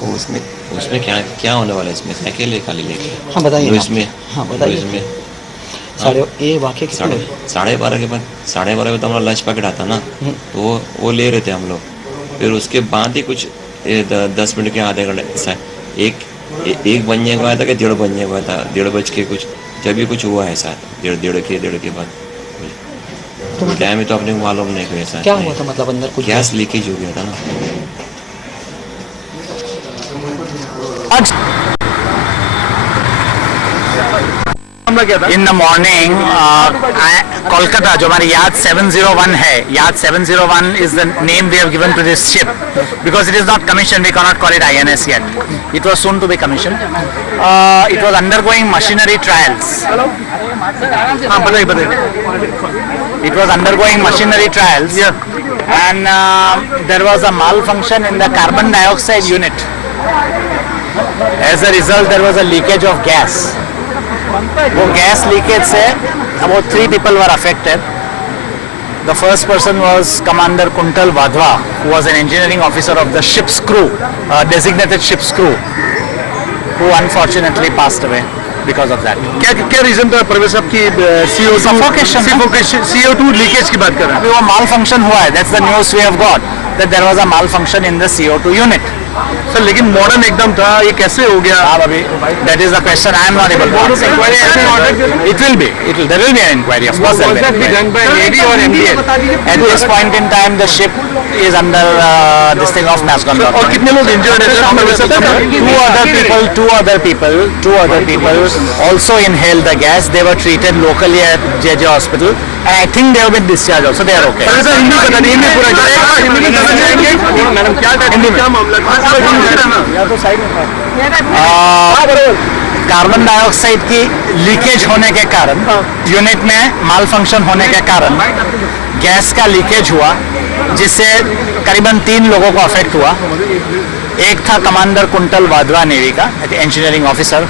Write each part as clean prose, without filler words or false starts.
वो उसमें उसमें क्या क्या होने वाला है इसमें? अकेले खाली लेके हाँ बताइए क्रूज ना। में हाँ बताइए। क्रूज में साढ़े ये वाक्य कितने साढ़े बजे? 12:30 के बाद 12:30 तो हम लोग लंच पैकेट आता ना, तो वो ले रहे थे हम लोग। फिर उसके बाद ही कुछ 10 मिनट के आधे घंटे ऐसा एक बजने को आया था कि 1:30 बजने को आया था, 1:30 बज के कुछ जब भी कुछ हुआ है ऐसा 1:30 के बाद तो टाइम तो अपने को मालूम नहीं कोई ऐसा क्या हुआ था, मतलब अंदर कुछ गैस लीकेज हो गया था ना। In the morning, Kolkata, जो हमारी याद 701 है, याद 701 is the name we have given to this ship because it is not commissioned. We cannot call it INS yet. It was soon to be commissioned. It was undergoing machinery trials. It was undergoing machinery trials, and there was a malfunction in the carbon dioxide unit. As a result, there was a leakage of gas. वो gas leakage से about 3 people were affected. The first person was Commander Kuntal Vadhwa, who was an engineering officer of the ship's crew, designated ship's crew, who unfortunately passed away because of that. क्या reason था प्रवेश साहब की CO2 leakage की बात कर रहे हैं? अभी वो malfunction हुआ है. That's the news we have got, that there was a malfunction in the CO2 unit. Sir लेकिन मॉडर्न एकदम था, ये कैसे हो गया? अभी that is the question I am not able to answer. There will be an inquiry, of course. There will be. done by Navy or MDL? At this point in time, the ship is under this thing of NASCON. और कितने लोग injured है? Two other people also inhaled the gas. They were treated locally at JJ Hospital, and I think they have been discharged also. They are okay. Sir Hindi बता दीजिए, हिंदी पूरा हिंदी में बताना चाहेंगे मैडम क्या मामला था? कार्बन डाइऑक्साइड की लीकेज होने के कारण, यूनिट में माल फंक्शन होने के कारण गैस का लीकेज हुआ, जिससे करीबन 3 लोगों को अफेक्ट हुआ. एक था कमांडर कुंटल वाधवा नेवी का, engineering officer,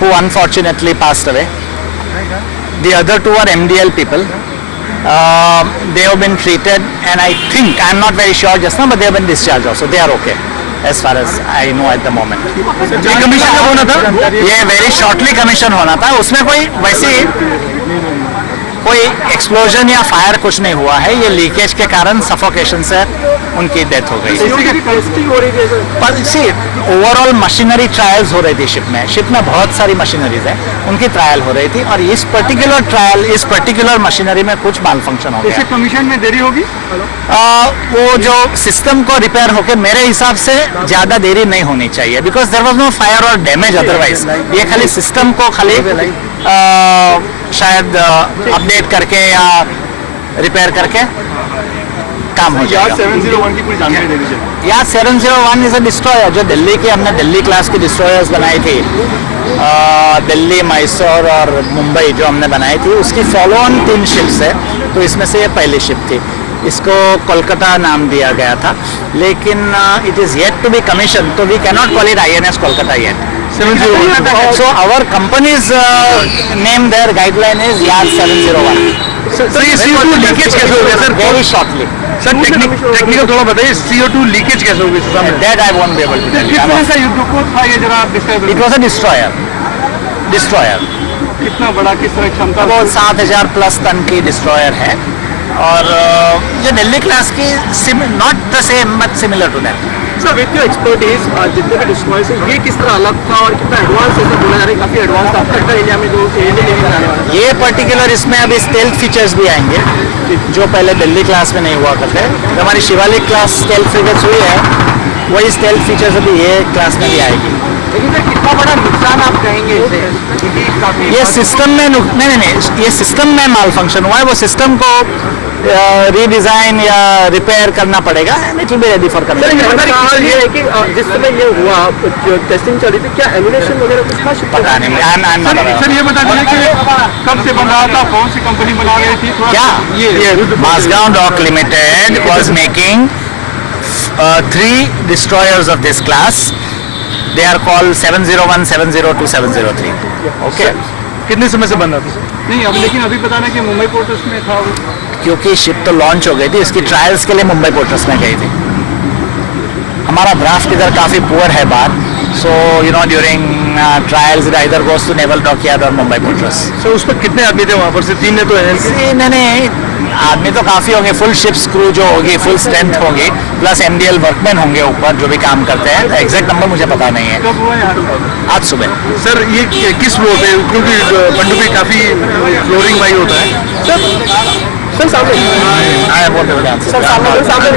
who unfortunately passed away. The other 2 are MDL people. They have been treated, and I think, I am not very sure just now, but they have been discharged also. They are okay as far as I know at the moment. Commission कब होना था? ये very shortly commission होना था. उसमें कोई वैसे कोई एक्सप्लोजन या फायर कुछ नहीं हुआ है. ये लीकेज के कारण सफोकेशन से उनकी डेथ हो गई. पर सी ओवरऑल मशीनरी ट्रायल्स हो रही थी शिप में बहुत सारी मशीनरीज है, उनकी ट्रायल हो रही थी, और इस पर्टिकुलर ट्रायल, इस पर्टिकुलर मशीनरी में कुछ माल फंक्शन हो गया. कमीशन में देरी होगी? वो जो सिस्टम को रिपेयर होके मेरे हिसाब से ज्यादा देरी नहीं होनी चाहिए, because there was no fire और डैमेज अदरवाइज. ये खाली सिस्टम को खाली शायद अपडेट करके या रिपेयर करके काम हो जाएगा. 701 की पूरी जानकारी दे दीजिए. या 701 इज अ डिस्ट्रॉयर, जो दिल्ली की, हमने दिल्ली क्लास की डिस्ट्रॉयर्स बनाई थी. दिल्ली, मैसूर और मुंबई जो हमने बनाई थी, उसकी फॉलो ऑन 3 शिप्स है. तो इसमें से ये पहली शिप थी. इसको कोलकाता नाम दिया गया था, लेकिन it is yet to be commission, तो we cannot call it INS Kolkata yet. 701. So our company's name, their guideline is YAD 701. Sir ये CO2 लीकेज कैसे हो गया sir? Very shortly. Sir technical थोड़ा बताइए, CO2 लीकेज कैसे हो गई? That I won't be able to tell you. कितना युद्धपोत था ये, जरा आप describe It was a destroyer. कितना बड़ा, किस तरह क्षमता? वो 7000 प्लस टन की डिस्ट्रॉयर है, और ये दिल्ली क्लास की not the same but similar to that. Sir with your expertise, जितने भी डिस्ट्रॉयर्स हैं, ये किस तरह अलग था और कितना एडवांस, ऐसा बोला जा रहा है काफी एडवांस था आफ्टर एरिया में जो एरिया लेने आने वाला है? ये पर्टिकुलर इसमें अभी स्टेल्थ फीचर्स भी आएंगे, जो पहले दिल्ली क्लास में नहीं हुआ करते. तो हमारी शिवालिक क्लास स्टेल्थ फीचर्स हुई है, वही स्टेल्थ फीचर्स अभी ये क्लास में भी आएगी. लेकिन सर कितना बड़ा नुकसान आप कहेंगे इसे? ये सिस्टम में नहीं, ये सिस्टम में माल फंक्शन हुआ है. वो सिस्टम को रीडिजाइन या रिपेयर करना पड़ेगा, and it will be ready for commission. ये है कि जिस समय ये हुआ, जो टेस्टिंग चली थी, क्या एम्यूनेशन वगैरह कुछ था? पता नहीं, सर ये बता दीजिए कि कब से बन रहा था, कौन सी कंपनी बना रही थी? क्या ये Mazagon Dock Limited was making 3 destroyers of this class. They are called 701, 702, 703. Okay. कितने समय से बन रहा था? नहीं अब, लेकिन अभी पता ना कि मुंबई पोर्ट्स में था वो. क्योंकि शिप तो लॉन्च हो गई थी, इसकी ट्रायल्स के लिए मुंबई पोर्ट्स में गई थी. हमारा ड्राफ्ट इधर काफ़ी पुअर है बात, so you know during trials it either goes to naval dockyard और मुंबई पोर्ट ट्रस्ट। सर उस पर कितने आदमी थे वहाँ पर से? 3 ने तो है। नहीं, आदमी तो काफ़ी होंगे, फुल शिप्स क्रू जो होगी फुल स्ट्रेंथ होगी, प्लस MDL वर्कमैन होंगे ऊपर जो भी काम करते हैं। एग्जैक्ट नंबर मुझे पता नहीं है। कब हुआ यार? आज सुबह। सर ये किस फ्लोर पे? क्योंकि पनडुब्बी काफी फ्लोरिंग वाई होता है। सर सामने हाँ बोलते बोलते आंसर। सर सामने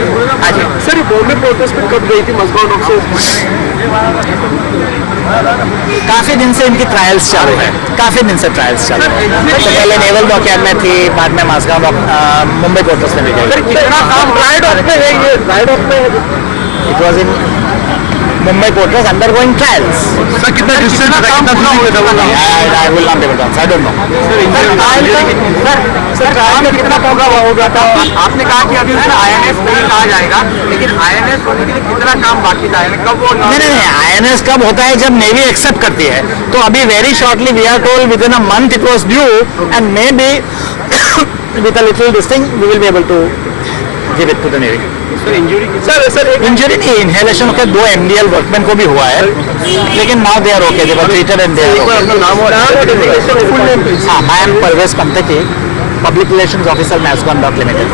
हाँ जी। सर ये बॉम्बे पोर्टर्स पे कब गई थी मस्गांव डॉक से? काफ़ी दिन से इनकी ट्रायल्स चालू है, काफ़ी दिन से ट्रायल्स चालू है। तो पहले नेवल डॉकयार्ड में थी, बाद में मासगांव मुंबई पोर्ट ट्रस्ट में भी गई। कितना काम राइड ऑफ में है? ये राइड ऑफ में है। It was in Mumbai port trust undergoing trials. Sir कितना डिस्टेंस था? कितना दूर हो गया था? I will not be able to answer, I don't know. Sir trial का कितना प्रोग्राम हो गया था? आपने कहा कि अभी उसमें INS नहीं कहा जाएगा, लेकिन INS होने के लिए कितना काम बाकी था? कब वो नहीं, INS कब होता है? जब नेवी एक्सेप्ट करती है। तो अभी very shortly we are told within a month it was due, and maybe with a little this thing we will be able to give it to the navy. Sir injury? Sir injury नहीं, inhalation के 2 MDL workman को भी हुआ है, लेकिन now they are okay, they were treated and they are okay. अपना नाम और फुल नेम प्लीज। हाँ, मैं am Parvez पंतकी, public relations officer Mazagon dock limited.